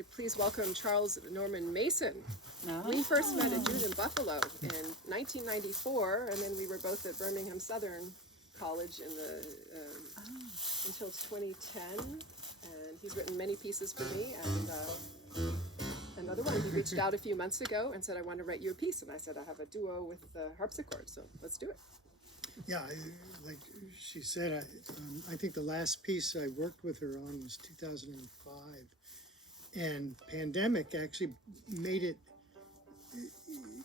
everybody please welcome Charles Norman Mason. Oh. We first met at June in Buffalo in 1994, and then we were both at Birmingham Southern College in the until 2010. And he's written many pieces for me. And another one, he reached out a few months ago and said, "I want to write you a piece." And I said, "I have a duo with the harpsichord, so let's do it." Yeah, like she said, I think the last piece I worked with her on was 2005, and pandemic actually made it,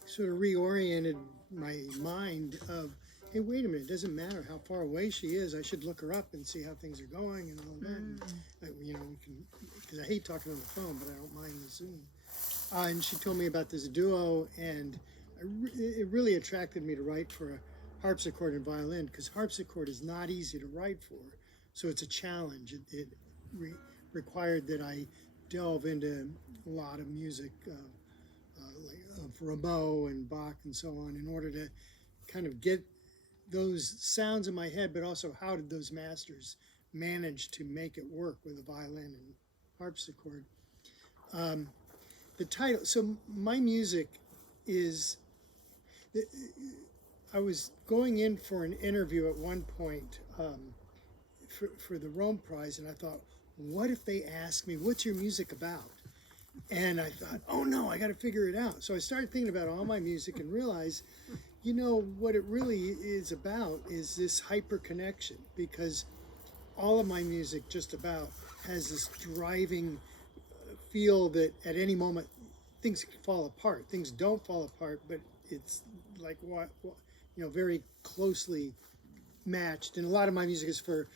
sort of reoriented my mind of, hey, wait a minute, it doesn't matter how far away she is, I should look her up and see how things are going and all that. And, you know, we can, because I hate talking on the phone, but I don't mind the Zoom. And she told me about this duo, and it really attracted me to write for a harpsichord and violin, because harpsichord is not easy to write for, so it's a challenge. It required that I delve into a lot of music, like Rameau and Bach and so on, in order to kind of get those sounds in my head, but also how did those masters manage to make it work with a violin and harpsichord. The title, so my music is, I was going in for an interview at one point for the Rome Prize, and I thought, what if they ask me, what's your music about? And I thought, oh no, I got to figure it out. So I started thinking about all my music and realized, you know, what it really is about is this hyper connection, because all of my music just about has this driving feel that at any moment things can fall apart. Things don't fall apart, but it's like what you know, very closely matched. And a lot of my music is for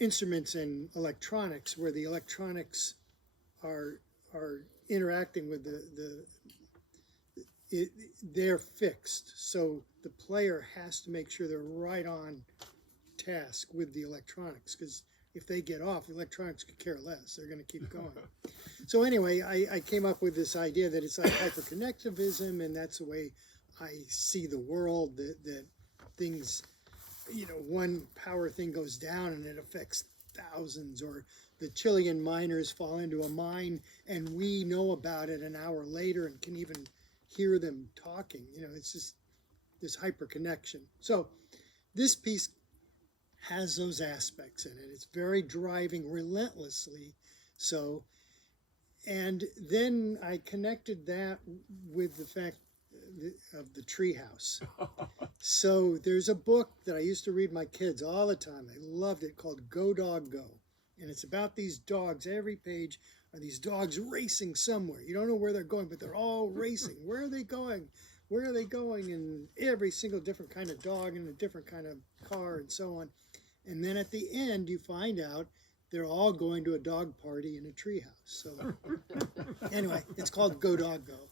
instruments and electronics, where the electronics are interacting with they're fixed. So the player has to make sure they're right on task with the electronics, because if they get off, the electronics could care less. They're going to keep going. So anyway, I came up with this idea that it's like hyperconnectivism, and that's the way I see the world, that things, you know, one power thing goes down and it affects thousands, or the Chilean miners fall into a mine and we know about it an hour later and can even hear them talking. You know, it's just this hyper connection. So this piece has those aspects in it. It's very driving, relentlessly so. And then I connected that with the fact of the treehouse. So there's a book that I used to read my kids all the time. They loved it, called Go Dog Go. And it's about these dogs. Every page are these dogs racing somewhere. You don't know where they're going, but they're all racing. Where are they going? Where are they going? And every single different kind of dog and a different kind of car and so on. And then at the end, you find out they're all going to a dog party in a treehouse. So anyway, it's called Go Dog Go.